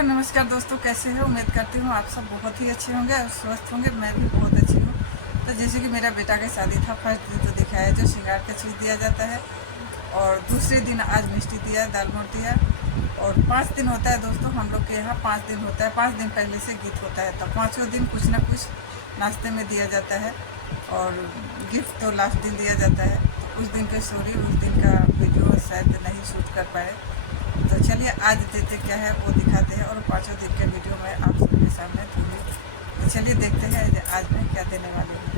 Hello नमस्कार दोस्तों, कैसे हो? उम्मीद करती हूँ आप सब बहुत ही अच्छे होंगे और स्वस्थ होंगे। मैं भी बहुत अच्छी हूँ। तो जैसे कि मेरा बेटा का शादी था, फर्स्ट दिन तो दिखाया जो श्रृंगार का चीज़ दिया जाता है, और दूसरे दिन आज मिष्टी दिया, दाल मोट दिया। और 5 दिन होता है दोस्तों, हम लोग के यहाँ 5 दिन होता है। 5 दिन पहले से गीत होता है, तो 5वें दिन कुछ ना कुछ नाश्ते में दिया जाता है, और गिफ्ट तो लास्ट दिन दिया जाता है। तो उस दिन की स्टोरी, उस दिन का वीडियो शायद नहीं शूट कर पाए, तो चलिए आज देते क्या है वो दिखाते हैं, और 5वें दिन का वीडियो मैं आप सबके सामने दूँगी। तो चलिए देखते हैं आज मैं क्या देने वाली हूँ।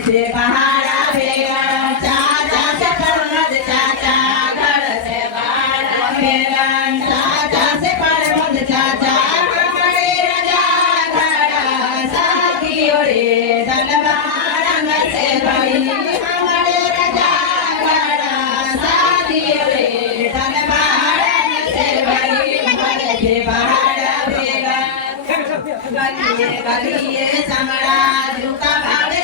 से पहाड़ा भेगा चाचा से पर्वत चाचा घर से पहाड़ा भेगा चाचा से पर्वत चाचा हमारे राजा घड़ा साथी ओरे तलवार रंग से बड़ी हमारे राजा घड़ा साथी ओरे तलवार रंग से बड़ी घर से पहाड़ा भेगा गलिए गलिए संगड़ा झुका भाड़े